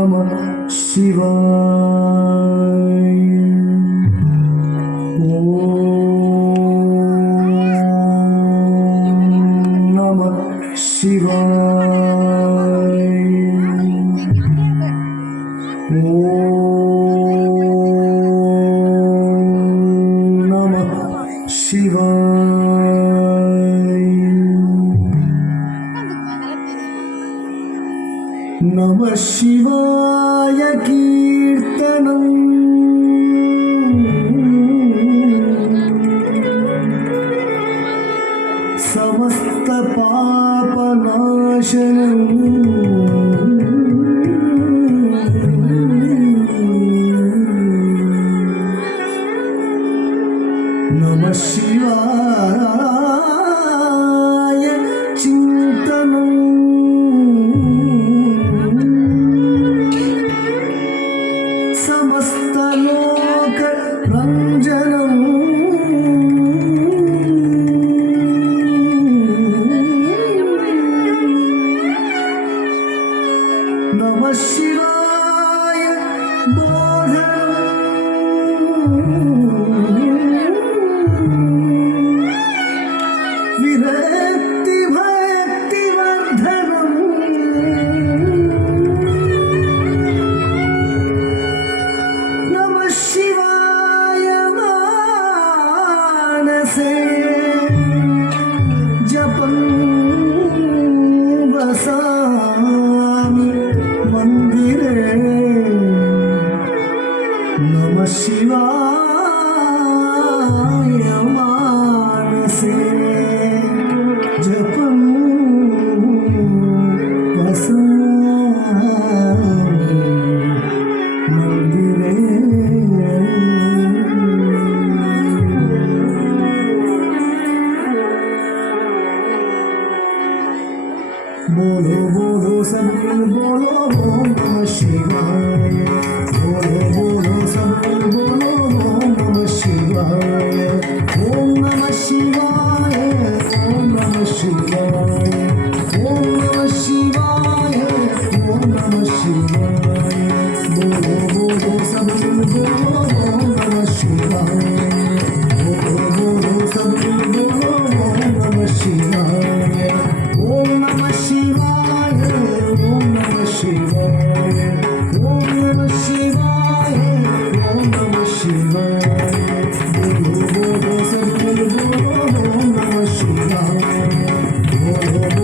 नमः शिवाय। ओम नमः शिवाय। ओम नमः शिवाय। नमः शिवाय कीर्तनम् समस्त पापनाशनम् नमः शिवाय चिन्तनम् समस्तलोकरञ्जनम् नमः शिवाय बोधनम् विरक्तिभक्तिवर्धनम् नमः शिवाय मानसे जपं वसामि मंदिरे नमः शिवाय मानसे जपं वसामि मंदिरे। बोलो बोलो सब दिल बोलो ओम नमः शिवाय। बोलो बोलो सब दिल बोलो ओम नमः शिवाय। ओम नमः शिवाय। ओम नमः शिवाय। ओम नमः शिवाय। ओम नमः शिवाय। बोलो बोलो सब दिल बोलो ओम नमः शिवाय। बोलो बोलो सब दिल बोलो ओम नमः शिवाय। ओम नमः शिवाय। ओम नमः शिवाय। ओम नमः शिवाय। ओम नमः शिवाय। बोलो बोलो सब दिल बोलो ओम नमः शिवाय। बोलो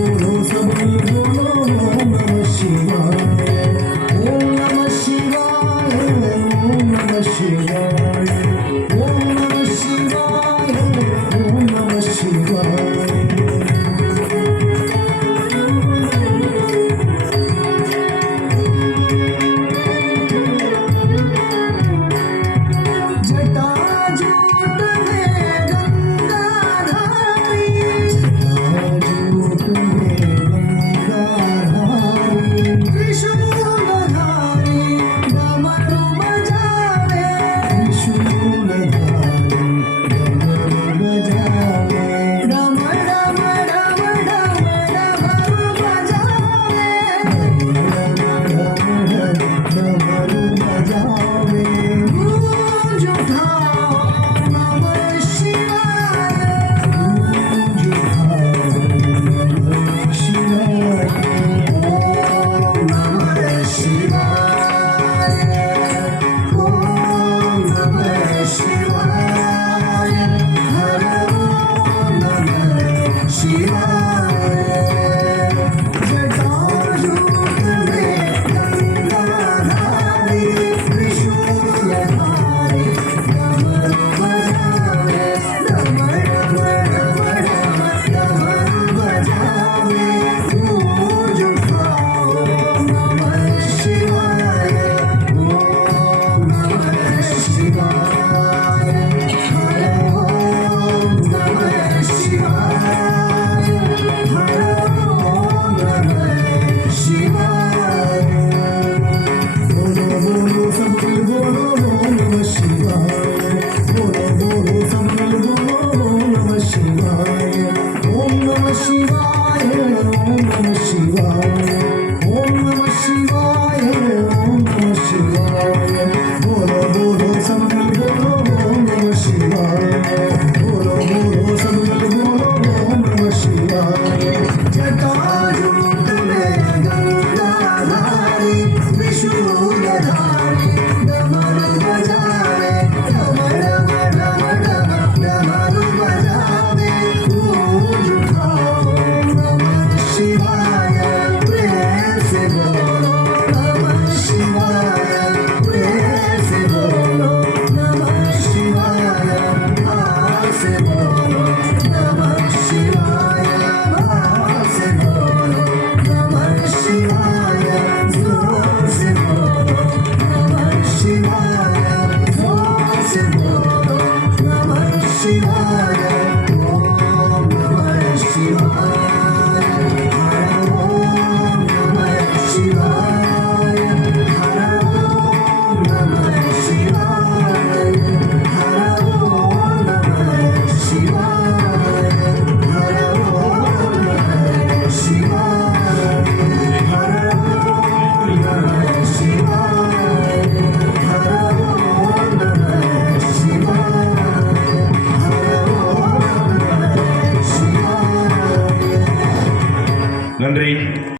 நன்றி.